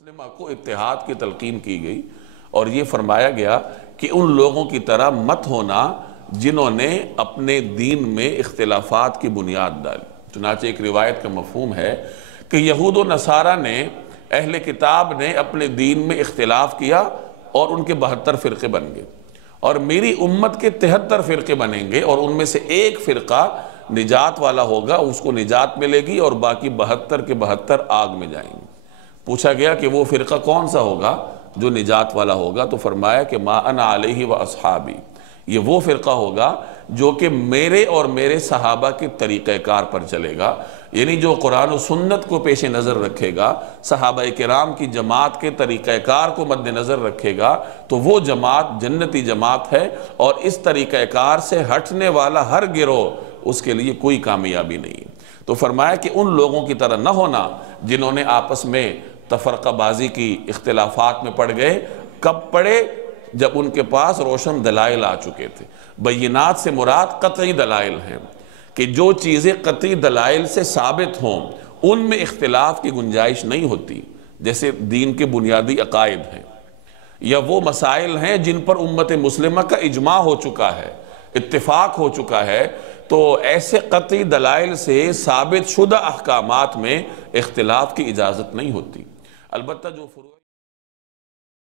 مسلمہ کو اتحاد کی تلقین کی گئی اور یہ فرمایا گیا کہ ان لوگوں کی طرح مت ہونا جنہوں نے اپنے دین میں اختلافات کی بنیاد ڈالی۔ چنانچہ ایک روایت کا مفہوم ہے کہ یہود و نصارہ نے، اہل کتاب نے اپنے دین میں اختلاف کیا اور ان کے 72 فرقے بن گئے، اور میری امت کے 73 فرقے بنیں گے اور ان میں سے ایک فرقہ نجات والا ہوگا، اس کو نجات ملے گی، اور باقی 72 کے 72 آگ میں جائیں گے۔ پوچھا گیا کہ وہ فرقہ کون سا ہوگا جو نجات والا ہوگا؟ تو فرمایا کہ ما انا علیہ و اصحابی، یہ وہ فرقہ ہوگا جو کہ میرے اور میرے صحابہ کے طریقہ کار پر چلے گا، یعنی جو قرآن و سنت کو پیش نظر رکھے گا، صحابہ کرام کی جماعت کے طریقہ کار کو مد نظر رکھے گا، تو وہ جماعت جنتی جماعت ہے، اور اس طریقہ کار سے ہٹنے والا ہر گروہ اس کے لیے کوئی کامیابی نہیں۔ تو فرمایا کہ ان لوگوں کی طرح نہ ہونا جنہوں نے آپس میں تفرقہ بازی کی، اختلافات میں پڑ گئے۔ کب پڑے؟ جب ان کے پاس روشن دلائل آ چکے تھے۔ بینات سے مراد قطعی دلائل ہیں، کہ جو چیزیں قطعی دلائل سے ثابت ہوں ان میں اختلاف کی گنجائش نہیں ہوتی، جیسے دین کے بنیادی عقائد ہیں، یا وہ مسائل ہیں جن پر امت مسلمہ کا اجماع ہو چکا ہے، اتفاق ہو چکا ہے، تو ایسے قطعی دلائل سے ثابت شدہ احکامات میں اختلاف کی اجازت نہیں ہوتی۔ البتہ جو فروع